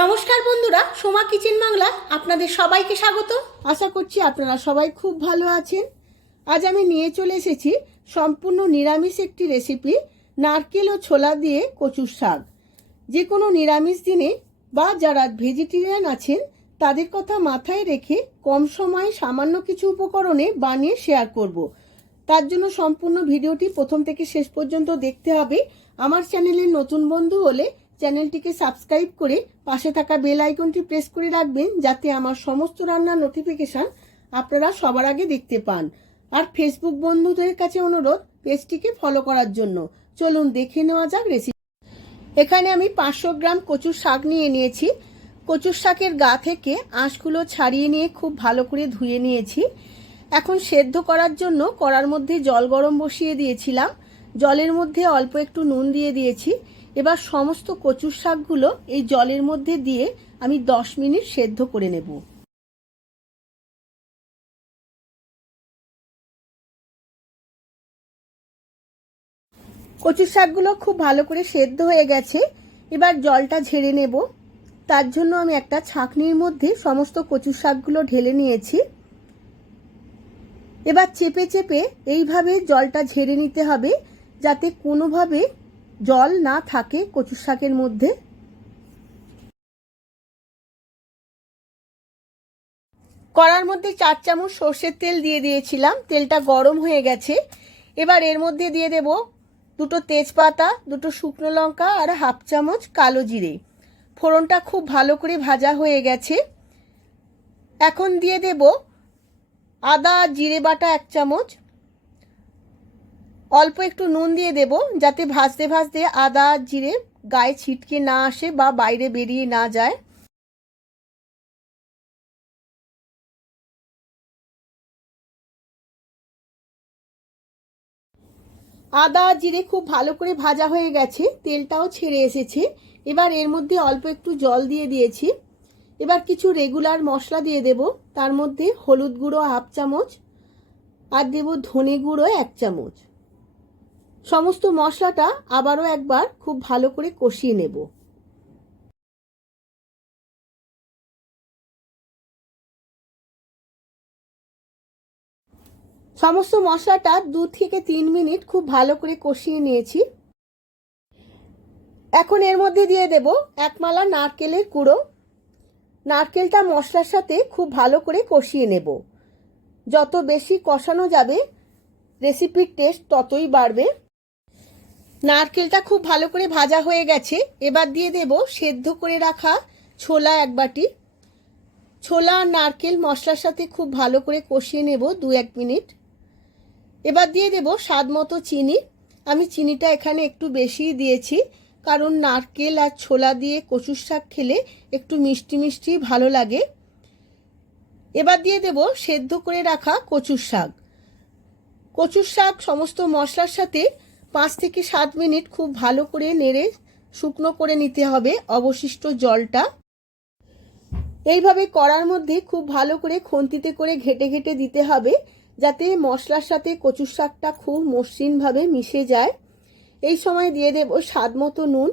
নমস্কার বন্ধুরা, সোমা কিচেন বাংলা, আপনাদের সবাইকে স্বাগত। আশা করছি আপনারা সবাই খুব ভালো আছেন। আজ আমি নিয়ে চলে এসেছি সম্পূর্ণ নিরামিষ একটি রেসিপি নারকেল ও ছোলা দিয়ে কচুর শাক। যে কোনো নিরামিষ দিনে বা যারা ভেজিটেরিয়ান আছেন, তাদের কথা মাথায় রেখে কম সময়ে সামান্য কিছু উপকরণে বানিয়ে শেয়ার করব। তার জন্য সম্পূর্ণ ভিডিওটি প্রথম থেকে শেষ পর্যন্ত দেখতে হবে। আমার চ্যানেলের নতুন বন্ধু হলে চ্যানেলটিকে সাবস্ক্রাইব করে পাশে থাকা বেল আইকনটি প্রেস করে রাখবেন যাতে আমার সমস্ত রান্নার নোটিফিকেশান আপনারা সবার আগে দেখতে পান। আর ফেসবুক বন্ধুদের কাছে অনুরোধ, পেজটিকে ফলো করার জন্য। চলুন দেখে নেওয়া যাক রেসিপি এখানে আমি পাঁচশো গ্রাম কচুর শাক নিয়ে নিয়েছি। কচুর শাকের গা থেকে আঁশগুলো ছাড়িয়ে নিয়ে খুব ভালো করে ধুয়ে নিয়েছি। এখন সেদ্ধ করার জন্য কড়ার মধ্যে জল গরম বসিয়ে দিয়েছিলাম। জলের মধ্যে অল্প একটু নুন দিয়ে দিয়েছি। এবার সমস্ত কচুর শাকগুলো এই জলের মধ্যে দিয়ে আমি দশ মিনিট সেদ্ধ করে নেব। কচুর শাকগুলো খুব ভালো করে সেদ্ধ হয়ে গেছে, এবার জলটা ঝেড়ে নেব। তার জন্য আমি একটা ছাঁকনির মধ্যে সমস্ত কচুর শাকগুলো ঢেলে নিয়েছি। এবার চেপে চেপে এইভাবে জলটা ঝেড়ে নিতে হবে, যাতে কোনোভাবে জল না থাকে কচুর শাকের মধ্যে? কড়ার মধ্যে চার চামচ সর্ষের তেল দিয়ে দিয়েছিলাম। তেলটা গরম হয়ে গেছে। এবার এর মধ্যে দিয়ে দেব দুটো তেজপাতা, দুটো শুকনো লঙ্কা আর হাফ চামচ কালো জিরে। ফোড়নটা খুব ভালো করে ভাজা হয়ে গেছে। এখন দিয়ে দেব আদা জিরে বাটা এক চামচ। অল্প একটু নুন দিয়ে দেব যাতে ভাজতে ভাজতে আদা, জিরে গায়ে ছিটকে না আসে বা বাইরে বেরিয়ে না যায়। আদা, জিরে খুব ভালো করে ভাজা হয়ে গেছে, তেলটাও ছেড়ে এসেছে। এবার এর মধ্যে অল্প একটু জল দিয়ে দিয়েছি। এবার কিছু রেগুলার মশলা দিয়ে দেব, তার মধ্যে হলুদ গুঁড়ো হাফ চামচ আর দেব ধনে গুঁড়ো এক চামচ। সমস্ত মশলাটা আবারও একবার খুব ভালো করে কষিয়ে নেব। সমস্ত মশলাটা দু থেকে তিন মিনিট খুব ভালো করে কষিয়ে নিয়েছি। এখন এর মধ্যে দিয়ে দেব এক মালা নারকেলের কুড়ো নারকেলটা মশলার সাথে খুব ভালো করে কষিয়ে নেব। যত বেশি কষানো যাবে রেসিপির টেস্ট ততই বাড়বে। নারকেলটা খুব ভালো করে ভাজা হয়ে গেছে। এবার দিয়ে দেব সেদ্ধ করে রাখা ছোলা এক বাটি। ছোলা আর নারকেল মশলার সাথে খুব ভালো করে কষিয়ে নেব দু এক মিনিট। এবার দিয়ে দেব স্বাদ মতো চিনি। আমি চিনিটা এখানে একটু বেশিই দিয়েছি, কারণ নারকেল আর ছোলা দিয়ে কচুর শাক খেলে একটু মিষ্টি মিষ্টি ভালো লাগে। এবার দিয়ে দেব সেদ্ধ করে রাখা কচুর শাক। কচুর শাক সমস্ত মশলার সাথে পাঁচ থেকে সাত মিনিট খুব ভালো করে নেড়ে শুকনো করে নিতে হবে অবশিষ্ট জলটা। এইভাবে কড়ার মধ্যে খুব ভালো করে খন্তিতে করে ঘেটে ঘেটে দিতে হবে যাতে মশলার সাথে কচুর শাকটা খুব মসৃণভাবে মিশে যায়। এই সময় দিয়ে দেব স্বাদ মতো নুন।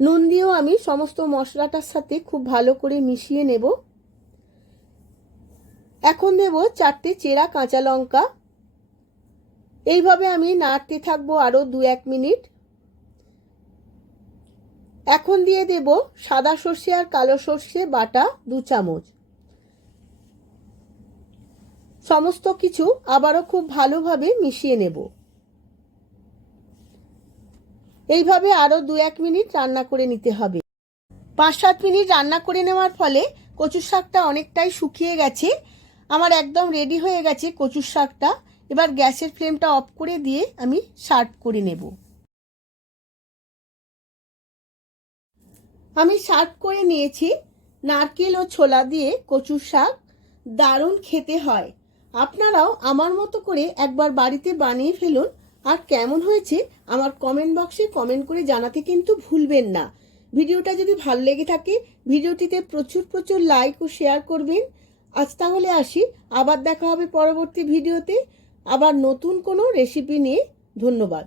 নুন দিয়েও আমি সমস্ত মশলাটার সাথে খুব ভালো করে মিশিয়ে নেব। এখন দেব চারটে চেরা কাঁচা লঙ্কা। এইভাবে আমি নাড়তে থাকব আরও দু এক মিনিট। এখন দিয়ে দেব সাদা সর্ষে আর কালো সর্ষে বাটা দু চামচ। সমস্ত কিছু আবারও খুব ভালোভাবে মিশিয়ে নেব। এইভাবে আরও দু এক মিনিট রান্না করে নিতে হবে। পাঁচ সাত মিনিট রান্না করে নেওয়ার ফলে কচুর শাকটা অনেকটাই শুকিয়ে গেছে। আমার একদম রেডি হয়ে গেছে কচুর শাকটা। এবার গ্যাসের ফ্লেমটা অফ করে দিয়ে আমি সার্ভ করে নেব। আমি সার্ভ করে নিয়েছি নারকেল ও ছোলা দিয়ে কচু শাক। দারুণ খেতে হয়। আপনারাও আমার মতো করে একবার বাড়িতে বানিয়ে ফেলুন। আর কেমন হয়েছে আমার কমেন্ট বক্সে কমেন্ট করে জানাতে কিন্তু ভুলবেন না। ভিডিওটা যদি ভালো লেগে থাকে, ভিডিওটিতে প্রচুর প্রচুর লাইক ও শেয়ার করবেন। আজ তাহলে আসি, আবার দেখা হবে পরবর্তী ভিডিওতে। আবার নতুন কোনো রেসিপি নিয়ে ধন্যবাদ।